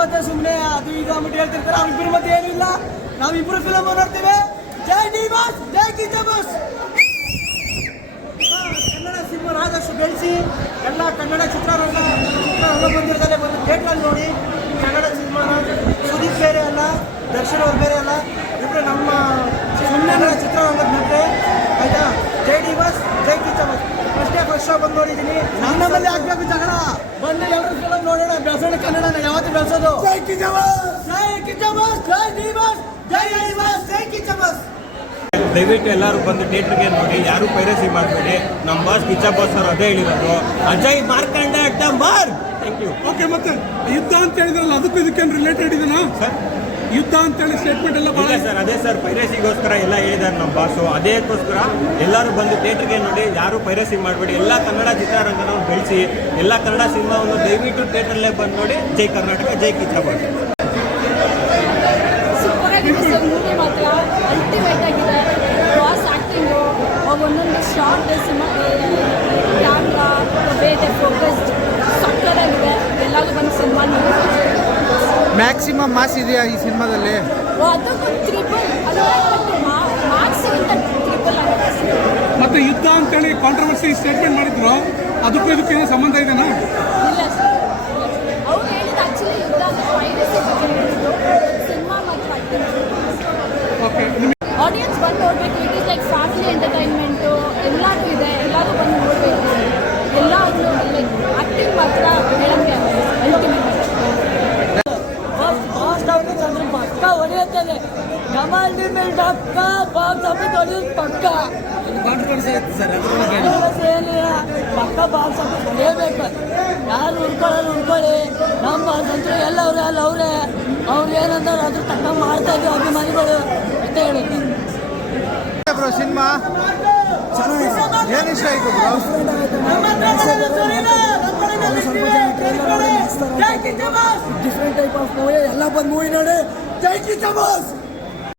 ಮತ್ತೆ ಸುಮ್ಮನೆ ಅದು ಇದು ಅಂದ್ಬಿಟ್ಟು ಹೇಳ್ತಿರ್ತಾರೆ. ಅವ್ರಿಬ್ಬರ ಮಧ್ಯೆ ಏನಿಲ್ಲ, ನಾವಿಬ್ರು ಫಿಲಮ್ ನೋಡ್ತೇವೆ. ಜೈ ಡಿ ಬಾಸ್, ಜೈ ಕಿಚ್ಚ ಬಾಸ್. ಕನ್ನಡ ಸಿನಿಮಾ ಆದಷ್ಟು ಬೆಳೆಸಿ ಎಲ್ಲ ಕನ್ನಡ ಚಿತ್ರರಂಗ ಬಂದಿರ್ತಾರೆ, ಬಂದು ಥಿಯೇಟ್ರಲ್ಲಿ ನೋಡಿ ಕನ್ನಡ ಸಿನಿಮಾನ. ಸುದೀಪ್ ಬೇರೆ ಅಲ್ಲ, ದರ್ಶನ್ ಅವ್ರು ಬೇರೆ ಅಲ್ಲ, ಇಬ್ಬರು ನಮ್ಮ ಕನ್ನಡ ಚಿತ್ರರಂಗದ ಮತ್ತೆ ಆಯ್ತಾ. ಜೈ ಡಿ ಬಾಸ್, ಜೈ ಕಿಚ್ಚ ಬಾಸ್. ಫಸ್ಟ್ ಶೋ ಬಂದು ನೋಡಿದ್ದೀನಿ. ನಮ್ಮಲ್ಲಿ ಆಗ್ಬೇಕು ಜಗಳ ಬಂದು ಎಲ್ಲರೂ ಫಿಲಮ್ ನೋಡೋಣ, ಬೆಳೆಸೋಣ ಕನ್ನಡನ. ಯಾವತ್ತು ಬೆಳೆಸೋದು? ಜೈ ಕಿಚ್ಚ ಬಾಸ್, ಜೈ ಕಿಚ್ಚ ಬಾಸ್, ಜೈ ಡಿ ಬಾಸ್, ಜೈ ಡಿ ಬಾಸ್, ಜೈ ಕಿಚ್ಚ ಬಾಸ್. ದಯವಿಟ್ಟು ಎಲ್ಲರೂ ಬಂದು ಥಿಯೇಟ್ರಿಗೆ ನೋಡಿ, ಯಾರು ಪೈರಸಿ ಮಾಡಬೇಡಿ. ನಮ್ಮ ಬಾಸ್ ಕಿಚ್ಚ ಬಾಸ್ ಅವರು ಅದೇ ಹೇಳಿರೋದು, ಅಜಯ್ ಮಾರ್ಕಂಡ ಅಡ್ಡ ಮಾರ್. Thank you. ಓಕೆ, ಮತ್ತೆ ಯುದ್ಧ ಅಂತ ಹೇಳಿದ್ರಲ್ಲ, ಅದಕ್ಕೂ ಇದಕ್ಕೇನು ರಿಲೇಟೆಡ್ ಇದೆನಾ ಸರ್? ಯುದ್ಧ ಅಂತೇಳಿ ಸ್ಟೇಟ್ಮೆಂಟ್ ಎಲ್ಲ ಇಲ್ಲ ಸರ್, ಅದೇ ಸರ್, ಪೈರಸಿಗೋಸ್ಕರ ಎಲ್ಲ ಹೇಳಿದ್ದಾರೆ ನಮ್ಮ ಬಾಸು. ಅದೇಕ್ಕೋಸ್ಕರ ಎಲ್ಲರೂ ಬಂದು ಥಿಯೇಟ್ರಿಗೆ ನೋಡಿ, ಯಾರು ಪೈರಸಿ ಮಾಡಬೇಡಿ. ಎಲ್ಲ ಕನ್ನಡ ಚಿತ್ರರಂಗನವ್ರು ಬೆಳೆಸಿ, ಎಲ್ಲ ಕನ್ನಡ ಸಿನಿಮಾವನ್ನು ದಯವಿಟ್ಟು ಥಿಯೇಟ್ರಲ್ಲೇ ಬಂದು ನೋಡಿ. ಜೈ ಕರ್ನಾಟಕ, ಜೈ ಕಿಚ್ಚ ಬಾಸ್. ಸೂಪರ್ ಆಗಿದೆ ಸರ್, ಮೂವಿ ಮಾತ್ರ ಅಲ್ಟಿಮೇಟ್ ಆಗಿದೆ. ಬಾಸ್ ಆ್ಯಕ್ಟಿಂಗು, ಒಂದೊಂದು ಶಾರ್ಟ್ ಕ್ಯಾಮ್ರಾ ಬೇಟೆ ಫೋಕಸ್ ಸಕ್ಕತ್ತಾಗಿದೆ. ಎಲ್ಲರೂ ಬಂದು ಸಿನಿಮಾ ನೋಡಿ. ಮ್ಯಾಕ್ಸಿಮಮ್ ಮಾಸ್ ಇದೆಯಾ ಈ ಸಿನಿಮಾದಲ್ಲಿ? ಅದಕ್ಕೂ ತ್ರಿಬಲ್ ಮಾರ್ಕ್ಸಿಗಿಂತ ತ್ರಿಬಲ್ ಆಗುತ್ತೆ. ಮತ್ತೆ ಯುದ್ಧ ಅಂತೇಳಿ ಕಾಂಟ್ರವರ್ಸಿ ಸ್ಟೇಟ್ಮೆಂಟ್ ಮಾಡಿದ್ರು, ಅದಕ್ಕೂ ಇದಕ್ಕೇನೋ ಸಂಬಂಧ ಇದೆನಾ? ಇಲ್ಲ ಸರ್, ಅವ್ರು ಹೇಳಿದ್ದು ಆ್ಯಕ್ಚುಲಿ ಯುದ್ಧ ಪೈರಸಿ ಸಿನಿಮಾ ಮಾತ್ರ ಓಕೆ, ಆಡಿಯನ್ಸ್ ಬಂದು ನೋಡಬೇಕು. It is like family entertainment ಎಲ್ಲರೂ ಇದೆ, ಎಲ್ಲರೂ ಬಂದು ನೋಡಬೇಕು. ಎಲ್ಲರೂ ಲೈಕ್ ಆ್ಯಕ್ಟಿಂಗ್ ಮಾತ್ರ ಹೇಳಂಗೆ ಅಲ್ಟಿಮೇಟ್. ಪಕ್ಕ ಹೊಡೆಯುತ್ತದೆ. ಕಮಾಲ್ ಡಿಮೆಂಟ್ ಅಕ್ಕ ಬಾಕ್ಸ್ ಆಫೀಸ್ ಹೊಡೆಯೋದು ಪಕ್ಕ. ಏನಿಲ್ಲ, ಪಕ್ಕ ಬಾಕ್ಸ್ ಆಫೀಸ್ ಹೊಡೆಯಬೇಕು. ಯಾರು ಉಳ್ಕೊಳ್ಳಿ. ನಮ್ಮ ಸಂತರು ಎಲ್ಲವ್ರೆ ಅವ್ರು ಏನಂತಾರೆ ಅದ್ರ ತಕ್ಕ ಮಾಡ್ತಾ ಇದ್ದೀವಿ ಅಭಿಮಾನಿಗಳು ಅಂತ ಹೇಳುತ್ತೆ. ಬ್ರೋ ಸಿನಿಮಾ ಏನು ಇಷ್ಟ ಆಯಿತು bro? Different type of movie, ಎಲ್ಲ ಬಂದು ಮೂವಿ ನೋಡಿ. ಜೈ ಕಿಚ್ಚ ಬಾಸ್.